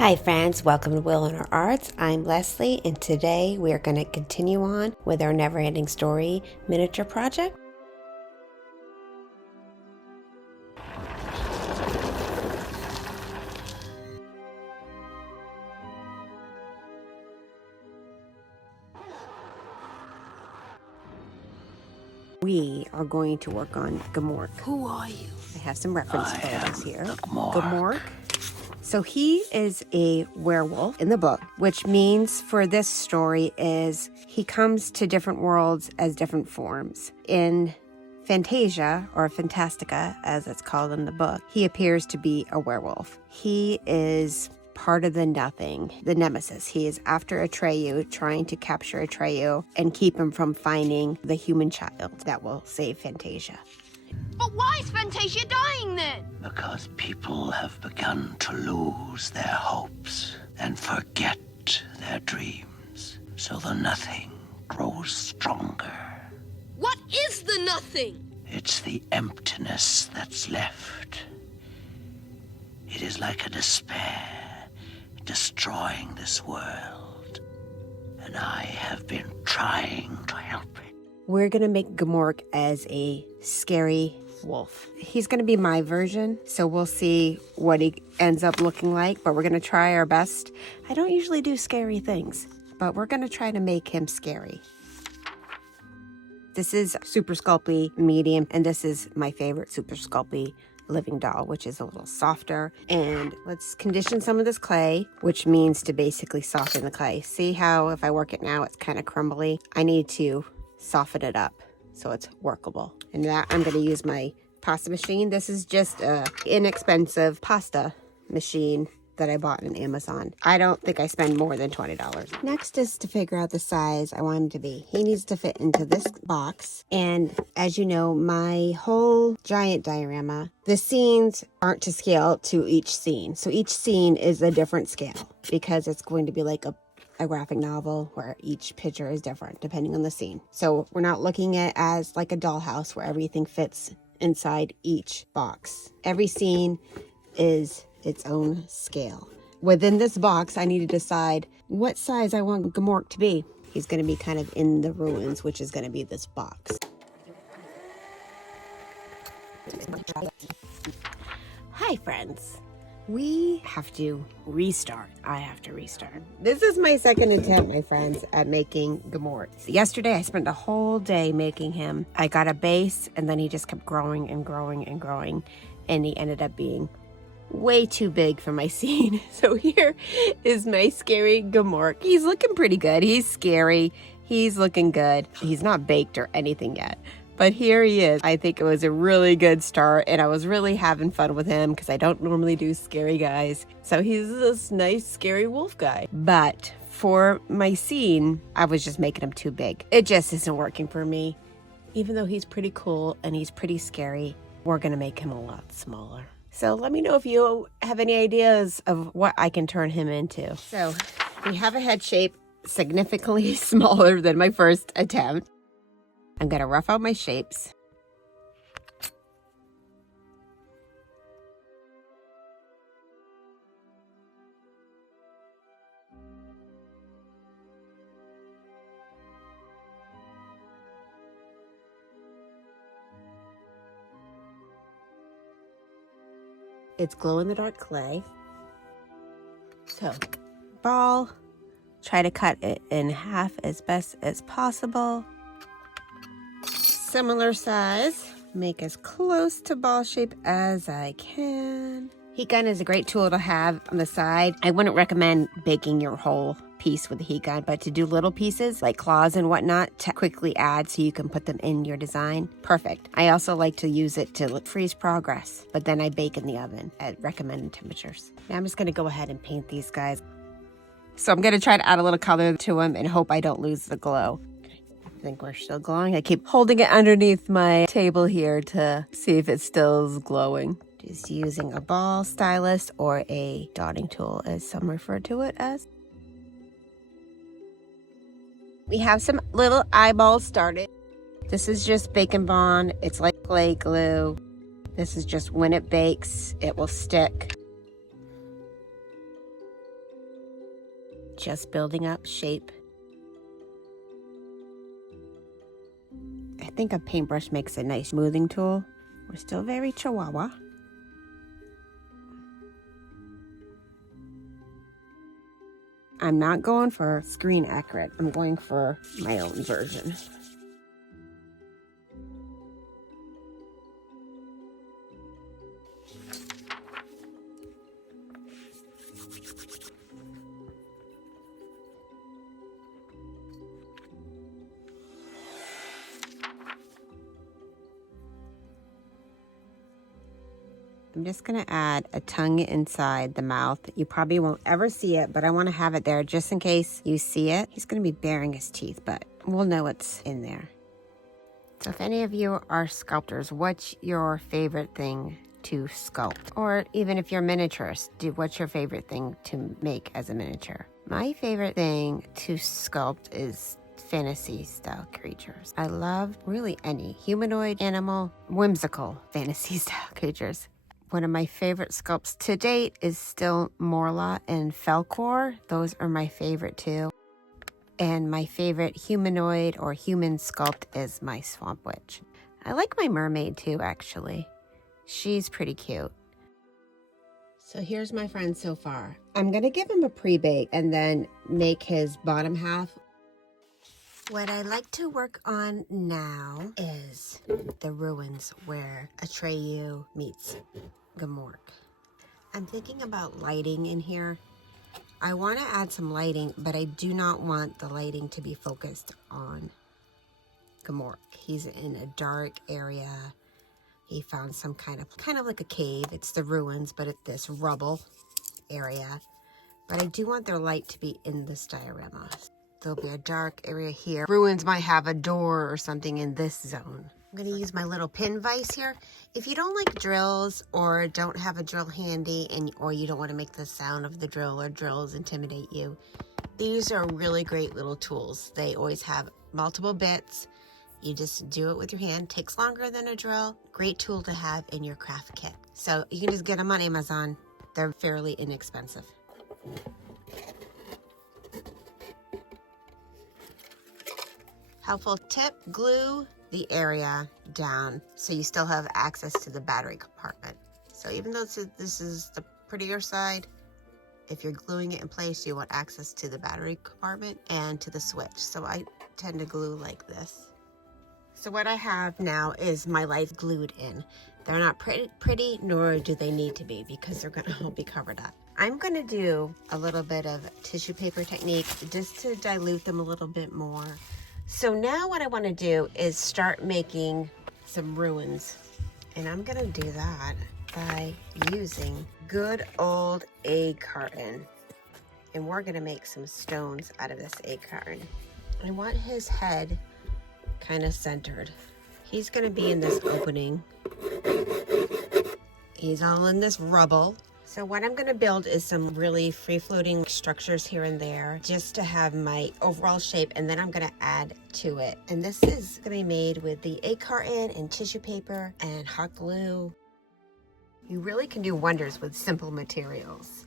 Hi friends, welcome to Will and Her Arts. I'm Leslie and today we are going to continue on with our NeverEnding Story miniature project. We are going to work on Gamork. Who are you? I have some reference photos here. Gamork. So he is a werewolf in the book, which means for this story is he comes to different worlds as different forms. In Fantasia, or Fantastica, as it's called in the book, he appears to be a werewolf. He is part of the Nothing, the Nemesis. He is after Atreyu, trying to capture Atreyu and keep him from finding the human child that will save Fantasia. But why is Fantasia dying then? Because people have begun to lose their hopes and forget their dreams. So the Nothing grows stronger. What is the Nothing? It's the emptiness that's left. It is like a despair, destroying this world. And I have been trying to help it. We're going to make Gamork as a scary wolf. He's going to be my version, so we'll see what he ends up looking like, but we're going to try our best. I don't usually do scary things, but we're going to try to make him scary. This is Super Sculpty medium, and this is my favorite Super Sculpty living doll, which is a little softer. And let's condition some of this clay, which means to basically soften the clay. See how if I work it now, it's kind of crumbly? I need to soften it up so it's workable. And that I'm going to use my pasta machine. This is just a inexpensive pasta machine that I bought on Amazon. I don't think I spend more than $20. Next is to figure out the size I want him to be. He needs to fit into this box. And as you know, my whole giant diorama, the scenes aren't to scale to each scene. So each scene is a different scale because it's going to be like a graphic novel where each picture is different depending on the scene. So we're not looking at it as like a dollhouse where everything fits inside each box. Every scene is its own scale. Within this box, I need to decide what size I want Gamork to be. He's going to be kind of in the ruins, which is going to be this box. Hi, friends. We have to restart. I have to restart. This is my second attempt, my friends, at making Gamork. Yesterday, I spent a whole day making him. I got a base, and then he just kept growing and growing and growing, and he ended up being way too big for my scene. So here is my scary Gamork. He's looking pretty good. He's scary. He's looking good. He's not baked or anything yet. But here he is. I think it was a really good start, and I was really having fun with him because I don't normally do scary guys. So he's this nice, scary wolf guy. But for my scene, I was just making him too big. It just isn't working for me. Even though he's pretty cool and he's pretty scary, we're going to make him a lot smaller. So let me know if you have any ideas of what I can turn him into. So we have a head shape significantly smaller than my first attempt. I'm going to rough out my shapes. It's glow-in-the-dark clay. So, ball, try to cut it in half as best as possible. Similar size, make as close to ball shape as I can. Heat gun is a great tool to have on the side. I wouldn't recommend baking your whole piece with the heat gun, but to do little pieces like claws and whatnot to quickly add so you can put them in your design, perfect. I also like to use it to freeze progress, but then I bake in the oven at recommended temperatures. Now I'm just gonna go ahead and paint these guys. So I'm gonna try to add a little color to them and hope I don't lose the glow. I think we're still glowing. I keep holding it underneath my table here to see if it still is glowing. Just using a ball stylus or a dotting tool, as some refer to it as. We have some little eyeballs started. This is just Bacon Bond. It's like clay glue. This is just when it bakes, it will stick. just building up shape. I think a paintbrush makes a nice smoothing tool. We're still very chihuahua. I'm not going for screen accurate. I'm going for my own version. I'm just gonna add a tongue inside the mouth. You probably won't ever see it, but I wanna have it there just in case you see it. He's gonna be baring his teeth, but we'll know what's in there. So if any of you are sculptors, what's your favorite thing to sculpt? Or even if you're a miniaturist, what's your favorite thing to make as a miniature? My favorite thing to sculpt is fantasy style creatures. I love really any humanoid, animal, whimsical fantasy style creatures. One of my favorite sculpts to date is still Morla and Felcor. Those are my favorite too. And my favorite humanoid or human sculpt is my Swamp Witch. I like my mermaid too, actually. She's pretty cute. So here's my friend so far. I'm gonna give him a pre-bake and then make his bottom half. What I like to work on now is the ruins where Atreyu meets Gamork. I'm thinking about lighting in here. I want to add some lighting, but I do not want the lighting to be focused on Gamork. He's in a dark area. He found some kind of like a cave. It's the ruins, but it's this rubble area. But I do want their light to be in this diorama. There'll be a dark area here. Ruins might have a door or something in this zone. I'm gonna use my little pin vise here. If you don't like drills or don't have a drill handy or you don't want to make the sound of the drill or drills intimidate you, these are really great little tools. They always have multiple bits. You just do it with your hand. Takes longer than a drill. Great tool to have in your craft kit. So you can just get them on Amazon. They're fairly inexpensive. Helpful tip, glue the area down so you still have access to the battery compartment. So even though this is the prettier side, if you're gluing it in place, you want access to the battery compartment and to the switch. So I tend to glue like this. So what I have now is my lights glued in. They're not pretty, nor do they need to be because they're gonna all be covered up. I'm gonna do a little bit of tissue paper technique just to dilute them a little bit more. So now what I want to do is start making some ruins. And I'm going to do that by using good old egg carton. And we're going to make some stones out of this egg carton. I want his head kind of centered. He's going to be in this opening. He's all in this rubble. So what I'm gonna build is some really free-floating structures here and there just to have my overall shape, and then I'm gonna add to it. And this is gonna be made with the egg carton and tissue paper and hot glue. You really can do wonders with simple materials.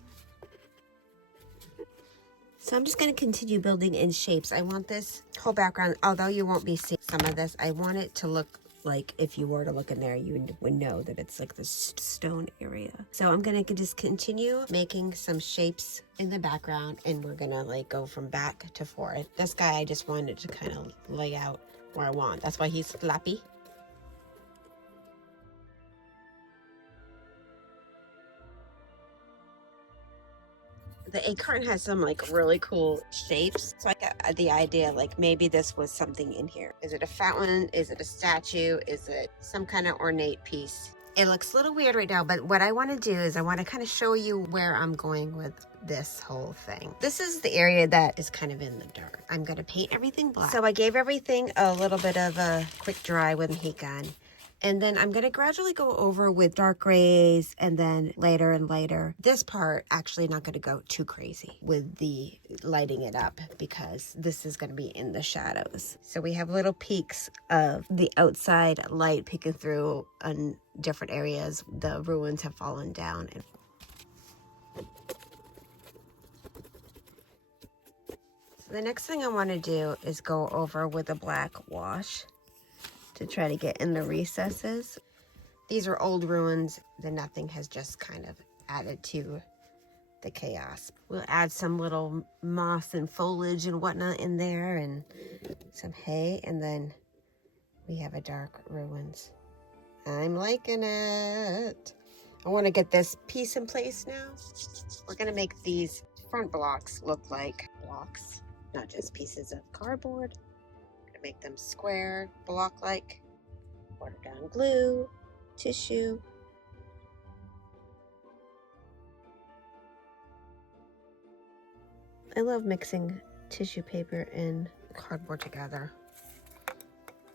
So I'm just gonna continue building in shapes. I want this whole background, although you won't be seeing some of this, I want it to look like if you were to look in there, you would know that it's like this stone area. So I'm gonna just continue making some shapes in the background, and we're gonna like go from back to forth. This guy, I just wanted to kind of lay out where I want. That's why he's flappy. The egg carton has some like really cool shapes. So I got the idea like maybe this was something in here. Is it a fountain? Is it a statue? Is it some kind of ornate piece? It looks a little weird right now, but what I want to do is I want to kind of show you where I'm going with this whole thing. This is the area that is kind of in the dark. I'm going to paint everything black. So I gave everything a little bit of a quick dry with a heat gun. And then I'm going to gradually go over with dark grays and then lighter and lighter. This part actually not going to go too crazy with the lighting it up because this is going to be in the shadows. So we have little peaks of the outside light peeking through on different areas. The ruins have fallen down. The next thing I want to do is go over with a black wash to try to get in the recesses. These are old ruins that nothing has just kind of added to the chaos. We'll add some little moss and foliage and whatnot in there and some hay, and then we have a dark ruins. I'm liking it. I want to get this piece in place now. We're going to make these front blocks look like blocks, not just pieces of cardboard. I'm going to make them square, block-like, water down glue, tissue. I love mixing tissue paper and cardboard together.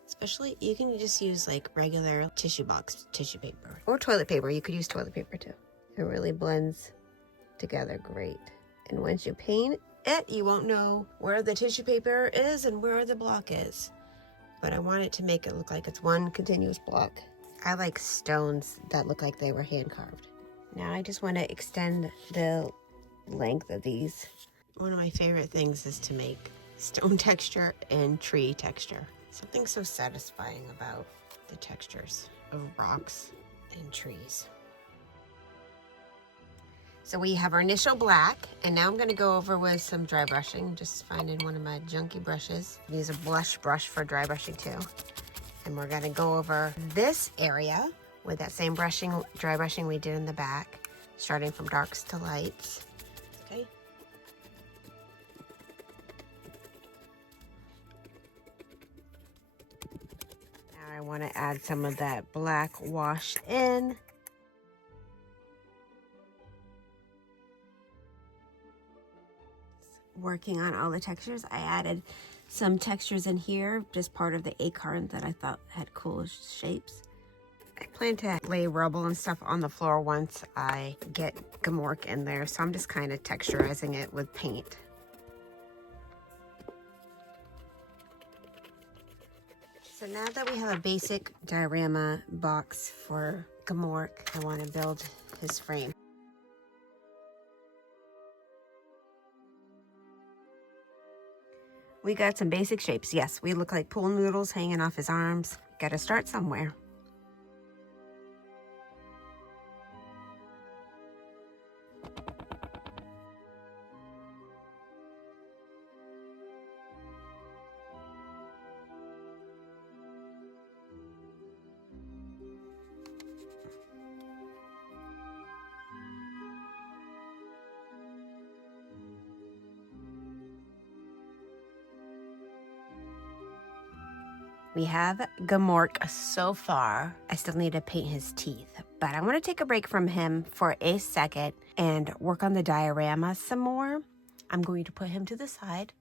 Especially, you can just use like regular tissue box tissue paper or toilet paper. You could use toilet paper too. It really blends together great. And once you paint it, you won't know where the tissue paper is and where the block is. But I want it to make it look like it's one continuous block. I like stones that look like they were hand carved. Now I just want to extend the length of these. One of my favorite things is to make stone texture and tree texture. Something so satisfying about the textures of rocks and trees. So we have our initial black, and now I'm going to go over with some dry brushing. Just finding one of my junky brushes. Use a blush brush for dry brushing too. And we're going to go over this area with that same dry brushing we did in the back, starting from darks to lights. Okay. Now I want to add some of that black wash in. Working on all the textures, I added some textures in here, just part of the acorn that I thought had cool shapes. I plan to lay rubble and stuff on the floor once I get Gamork in there, so I'm just kind of texturizing it with paint. So now that we have a basic diorama box for Gamork, I want to build his frame. We got some basic shapes. Yes, we look like pool noodles hanging off his arms. Gotta start somewhere. We have Gamork so far. I still need to paint his teeth, but I want to take a break from him for a second and work on the diorama some more. I'm going to put him to the side.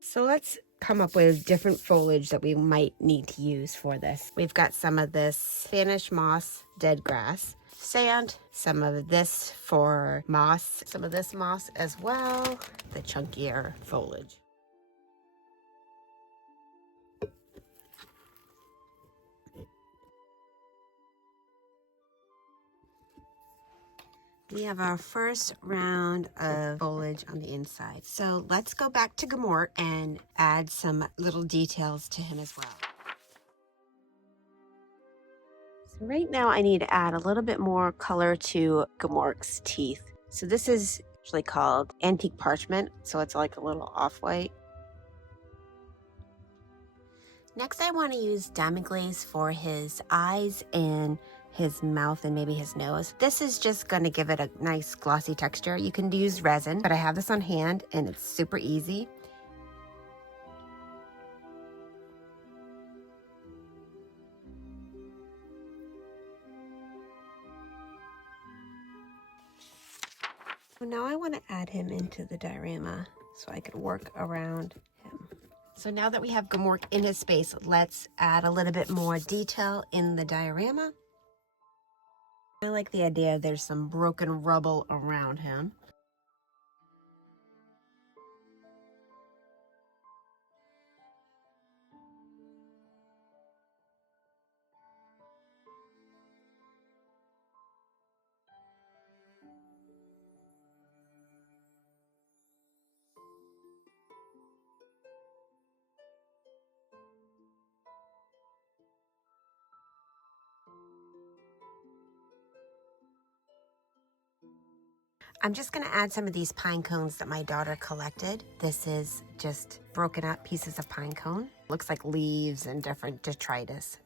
So let's come up with different foliage that we might need to use for this. We've got some of this Spanish moss, dead grass, sand, some of this for moss, some of this moss as well, the chunkier foliage. We have our first round of foliage on the inside. So let's go back to Gamork and add some little details to him as well. So right now I need to add a little bit more color to Gamork's teeth. So this is actually called antique parchment. So it's like a little off-white. Next I want to use diamond glaze for his eyes and his mouth and maybe his nose. This is just going to give it a nice glossy texture. You can use resin, but I have this on hand and it's super easy. So now I want to add him into the diorama so I can work around him. So now that we have Gamork in his space, let's add a little bit more detail in the diorama. I like the idea there's some broken rubble around him. I'm just gonna add some of these pine cones that my daughter collected. This is just broken up pieces of pine cone. Looks like leaves and different detritus.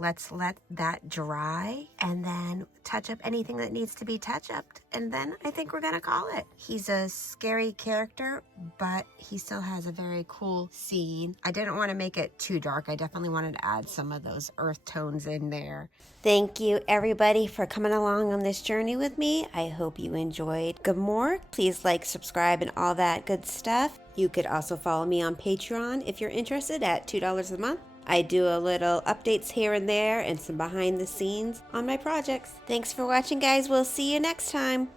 Let's let that dry and then touch up anything that needs to be touched up. And then I think we're gonna call it. He's a scary character, but he still has a very cool scene. I didn't want to make it too dark. I definitely wanted to add some of those earth tones in there. Thank you everybody for coming along on this journey with me. I hope you enjoyed. Good more. Please like, subscribe, and all that good stuff. You could also follow me on Patreon if you're interested at $2 a month. I do a little updates here and there and some behind the scenes on my projects. Thanks for watching, guys. We'll see you next time.